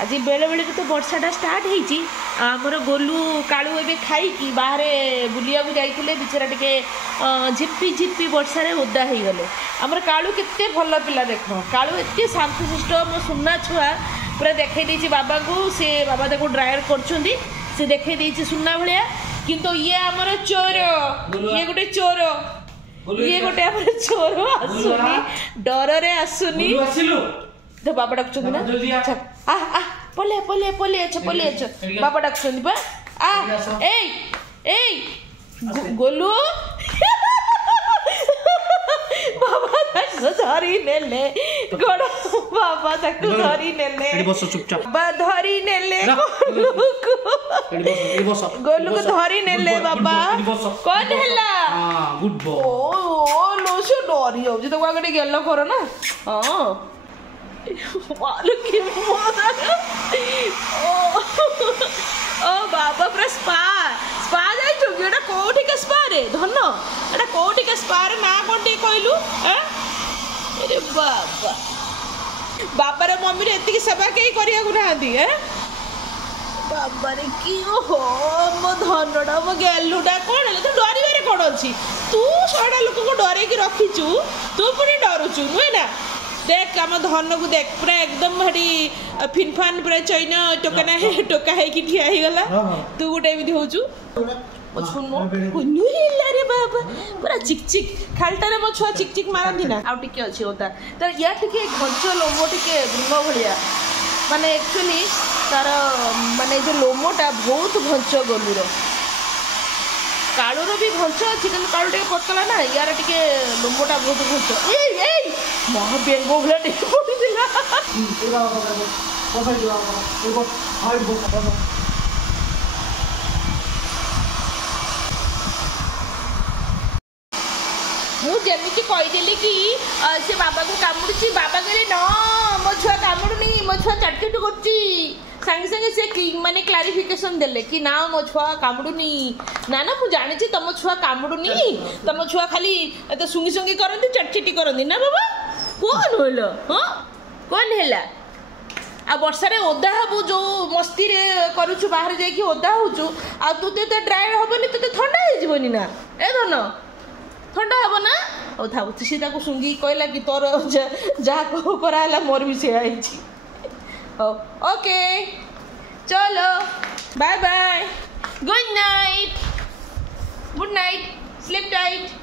आज बेले बेले तो वर्षाटा स्टार्ट होती आमर गोलू कालू ए खाई बाहर बुलिया जाइए बिचरा टे झिपी झिपी वर्षार ओदा हो गले आमर कालू केते भल पिला देख कालू एत शांतशिष्ट मो सुना छुआ पूरा देखई बाबा को सी बाबा ताको ड्रायर कर देखई सुना भाया किंतु ये आमर चोर ये गोटे चोर ये गोटे आमर चोर आसुनी डर रे आसुनी तो बाबा डाक ना आ आ पले पले पले बाबा डाक बा आ ए गोलू बाबा ताको धरी नेले गोड़ बाबा ताको धरी नेले बस चुपचाप बाबा धरी नेले गोलू को धरी नेले बाबा कौन हैला गुड बॉय ओ लो सो डरी हो जे तो वागडे गेलो करो ना हां मालू के मोदा ओ बाबा पूरा स्पा स्पा जाई छु एटा कोठी के स्पा रे धन एटा कोठी के स्पा रे ना कोठी कहलु हैं अरे बाबा बाबा रे मम्मी रे एति सेवा केई करिया गु नांदी हैं बाबा रे की हो मो धनडा मो गेलुडा कोन ले तो डरी बारे कोन अछि तू सडा लोक को डरे की रखिचु तू पुनी डरुचु नुई ना देख आम धन को देख पूरा एकदम हड़ी फिनफान पूरा चैन टोकना है टोका है कि ठिया ही गला तू गोटे एमती होचु सुनो नुहिला रे बाबा पूरा चिक चिक खालटा रे मो छुआ चिक चिक मारंदी ना आ टिके अछि होता त या टिके घंचो लोमो टिके ब्रह्म भलिया माने एक्चुअली तार माने जो लोमोटा बहुत घंचो गोलुर कालूर भी घंच अच्छी कि कालू टे पतला ना यार टे लोमटा बहुत घंच ए महा बेंगो भला टे पड़िला मुझे कहीदेली कि से बाबा को कामुड़ी बाबा कहले न मो छुआ कामुड़नी मो छुआ चटचट कर सांगे सांगे से माने क्लारिफिकेशन देले कि ना मो छुआ कामुड़नी ना ना मुझे जानी तुम छुआ कामुड़नी तुम छुआ खाली तो सुंगी सुंगी करती चटचटी करती ना बाबा कौन होल हाँ कौन है आ वर्षा रे ओदा हबु जो मस्ती रे करूछु बाहर जाई कि ओदा होछु आ तू ते ड्राई हबनी ते ठंडा हो जीवनी ना ए धन ठंडा हब ना ओ था सी ताको सुंगी कहला कि तोर जा को कराला मोर भी से आइछि ओके चलो bye bye good night sleep tight